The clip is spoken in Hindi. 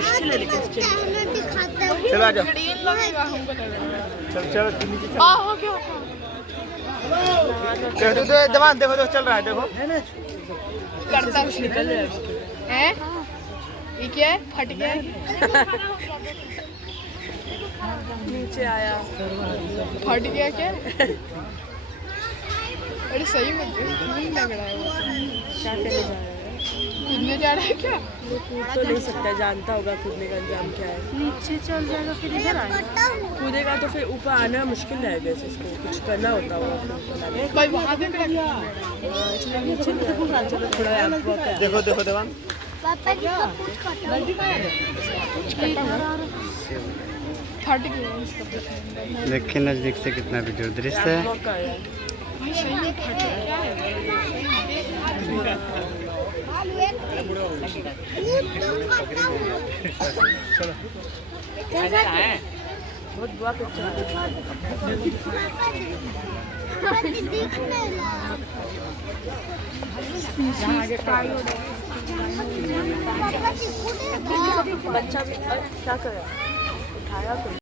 मुश्किल है लेकिन चलो आ जाओ। ग्रीन लगेगा हमको लग रहा है। चल चलो नीचे चलो। हो गया देखो तो जवान देखो तो चल रहा है देखो। करता कुछ निकल रहा है उसके। है। ये क्या है? फट गया है। नीचे आया फट गया क्या? अरे सही में नहीं लग रहा है वो। क्या करने जा रहा है? कूदने जा रहा है क्या? ये कूद तो नहीं सकता, जानता होगा कूदने का अंजाम क्या है। नीचे चल जाएगा फिर इधर आएगा। कूदेगा तो फिर ऊपर आना मुश्किल रहेगा, इसको कुछ करना होता होगा फिर ऊपर लाने। भाई वहाँ देख रहा है। इसलिए नीचे नहीं आया। चलो थोड़ा यहाँ पर देखो देखो जवान। फट गया इसका कुछ। देखिए नजदीक से कितना वीडियो दृश्य है। भाई सही में फट गया क्या है? बहुत बुरा पिक्चर बच्चा भी क्या करे, उठाया तो